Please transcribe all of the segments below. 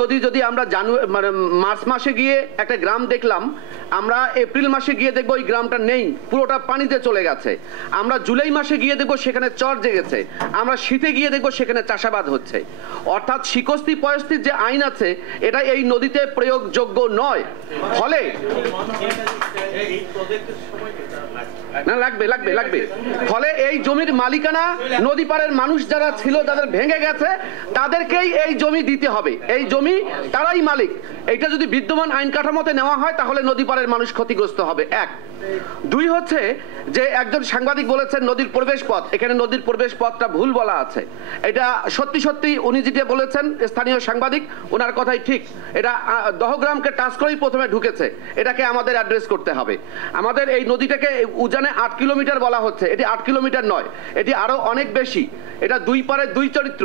নদী যদি আমরা মার্চ মাসে গিয়ে একটা গ্রাম দেখলাম, আমরা এপ্রিল মাসে গিয়ে দেখবো ওই গ্রামটা নেই, পুরোটা পানিতে চলে গেছে। আমরা জুলাই মাসে গিয়ে দেখবো সেখানে চর জেগেছে। আমরা শীতে গিয়ে দেখবো সেখানে চাষাবাদ হচ্ছে। অর্থাৎ শিকস্তি পয়স্তির যে আইন আছে এটা এই নদীতে প্রয়োগযোগ্য নয়। ফলে না লাগবে লাগবে লাগবে ফলে এই জমির মালিকানা নদী পাড়ের মানুষ যারা ছিল, যাদের ভেঙে গেছে, তাদেরকেই এই জমি দিতে হবে। এই জমি তারাই মালিক। এটা যদি বিদ্যমান আইন কাঠামোতে নেওয়া হয় তাহলে নদী পাড়ের মানুষ ক্ষতিগ্রস্ত হবে। এক। দুই হচ্ছে যে একজন সাংবাদিক বলেছেন নদীর প্রবেশ পথ, এখানে নদীর প্রবেশ পথটা ভুল বলা আছে। এটা সত্যি সত্যি উনি যেটা বলেছেন স্থানীয় সাংবাদিক, ওনার কথাই ঠিক। এটা দহগ্রামকে টাচ করেই প্রথমে ঢুকেছে। এটাকে আমাদের অ্যাড্রেস করতে হবে। আমাদের এই নদীটাকে উজানে 8 কিলোমিটার বলা হচ্ছে, এটি 8 কিলোমিটার নয়, এটি আরো অনেক বেশি। এটা দুই পারে দুই চরিত্র।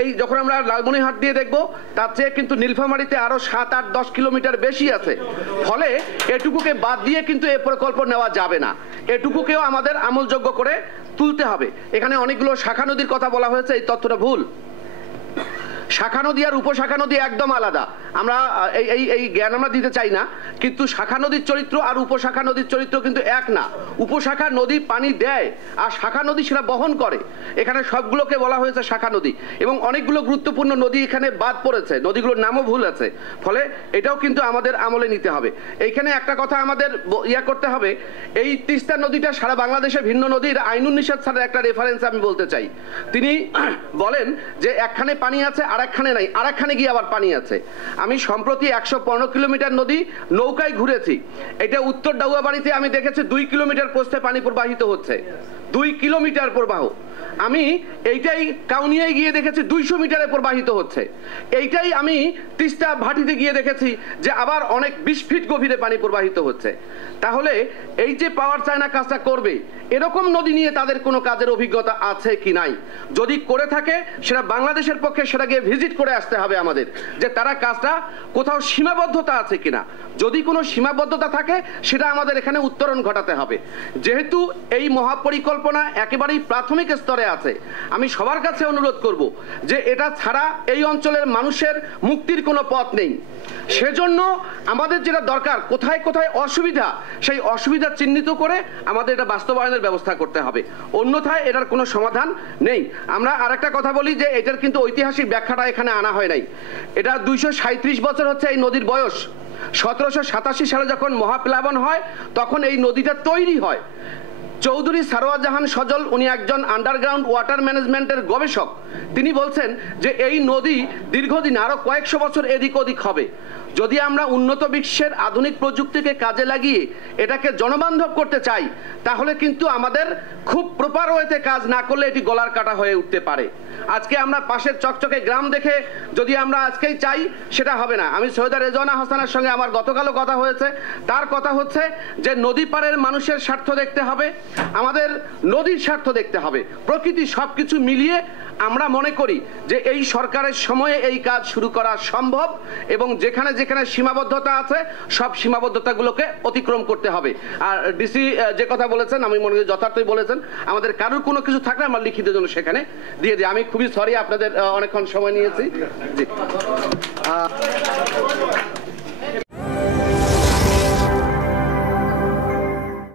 এই যখন আমরা লালমনিরহাট দিয়ে দেখবো তার চেয়ে কিন্তু নীলফামারীতে আরো 7, 8, 10 কিলোমিটার বেশি আছে। ফলে এটুকুকে বাদ দিয়ে কিন্তু এই প্রকল্প নেওয়া যাবে না। এটুকুকেও আমাদের আমলযোগ্য করে তুলতে হবে। এখানে অনেকগুলো শাখা নদীর কথা বলা হয়েছে, এই তথ্যটা ভুল। শাখা নদী আর উপশাখা নদী একদম আলাদা। আমরা এই জ্ঞান আমরা দিতে চাই না, কিন্তু শাখা নদীর চরিত্র আর উপশাখা নদীর চরিত্র কিন্তু এক না। উপশাখা নদী পানি দেয় আর শাখা নদী সেটা বহন করে। এখানে সবগুলোকে বলা হয়েছে শাখা নদী, এবং অনেকগুলো গুরুত্বপূর্ণ নদী এখানে বাদ পড়েছে, নদীগুলোর নামও ভুল আছে। ফলে এটাও কিন্তু আমাদের আমলে নিতে হবে। এইখানে একটা কথা আমাদের করতে হবে, এই তিস্তা নদীটা সারা বাংলাদেশে ভিন্ন নদীর আইনুন নিষেধ ছাড়া একটা রেফারেন্স আমি বলতে চাই। তিনি বলেন যে একখানে পানি আছে আর একখানে নাই, আর একখানে গিয়ে আবার পানি আছে। আমি সম্প্রতি 115 কিলোমিটার নদী নৌকায় ঘুরেছি। এটা উত্তর ডাউয়াবাড়িতে আমি দেখেছি 2 কিলোমিটার প্রস্থে পানি প্রবাহিত হচ্ছে, 2 কিলোমিটার প্রবাহ। আমি এইটাই কাউনিয়ায় গিয়ে দেখেছি 200 মিটারে প্রবাহিত হচ্ছে। এইটাই আমি তিস্তা ভাটিতে গিয়ে দেখেছি যে আবার অনেক 20 ফিট গভীরে পানি প্রবাহিত হচ্ছে। তাহলে এই যে পাওয়ার চায়না কাজটা করবে, এরকম নদী নিয়ে তাদের কোনো কাজের অভিজ্ঞতা আছে কি নাই? যদি করে থাকে সেটা বাংলাদেশের পক্ষে সেটা গিয়ে ভিজিট করে আসতে হবে আমাদের, যে তারা কাজটা কোথাও সীমাবদ্ধতা আছে কিনা। যদি কোনো সীমাবদ্ধতা থাকে সেটা আমাদের এখানে উত্তরণ ঘটাতে হবে। যেহেতু এই মহাপরিকল্পনা একেবারেই প্রাথমিক স্তরে আছে, আমি সবার কাছে অনুরোধ করব যে এটা ছাড়া এই অঞ্চলের মানুষের মুক্তির কোনো পথ নেই। সেজন্য আমাদের যেটা দরকার, কোথায় কোথায় অসুবিধা, সেই অসুবিধা চিহ্নিত করে আমাদের এটা বাস্তবায়নের ব্যবস্থা করতে হবে। অন্যথায় এটার কোনো সমাধান নেই। আমরা আরেকটা কথা বলি যে এটার কিন্তু ঐতিহাসিক ব্যাখ্যাটা এখানে আনা হয় নাই। এটা 237 বছর হচ্ছে এই নদীর বয়স। 1787 সালে যখন মহাপ্লাবন হয় তখন এই নদীটা তৈরি হয়। চৌধুরী সারোয়ার জাহান সজল, উনি একজন আন্ডারগ্রাউন্ড ওয়াটার ম্যানেজমেন্টের গবেষক। তিনি বলছেন যে এই নদী দীর্ঘদিন আরো কয়েকশো বছর এদিক ওদিক হবে। যদি আমরা উন্নত বিশ্বের আধুনিক প্রযুক্তিকে কাজে লাগিয়ে এটাকে জনবান্ধব করতে চাই, তাহলে কিন্তু আমাদের খুব প্রপার ওয়েতে কাজ না করলে এটি গলার কাটা হয়ে উঠতে পারে। আজকে আমরা পাশের চকচকে গ্রাম দেখে যদি আমরা আজকেই চাই, সেটা হবে না। আমি সৈয়দা রেজওয়ানা হাসানের সঙ্গে আমার গতকালও কথা হয়েছে। তার কথা হচ্ছে যে নদী পাড়ের মানুষের স্বার্থ দেখতে হবে, আমাদের নদীর স্বার্থ দেখতে হবে, প্রকৃতি সবকিছু মিলিয়ে আমরা মনে করি যে এই সরকারের সময়ে এই কাজ শুরু করা সম্ভব, এবং যেখানে যেখানে সীমাবদ্ধতা আছে সব সীমাবদ্ধতাগুলোকে অতিক্রম করতে হবে। আর ডিসি যে কথা বলেছেন আমি মনে করি যথার্থই বলেছেন। আমাদের কারোর কোনো কিছু থাকলে আমরা লিখিত জন্য সেখানে দিয়ে দিই। আমি খুবই সরি আপনাদের অনেকক্ষণ সময় নিয়েছি। জি।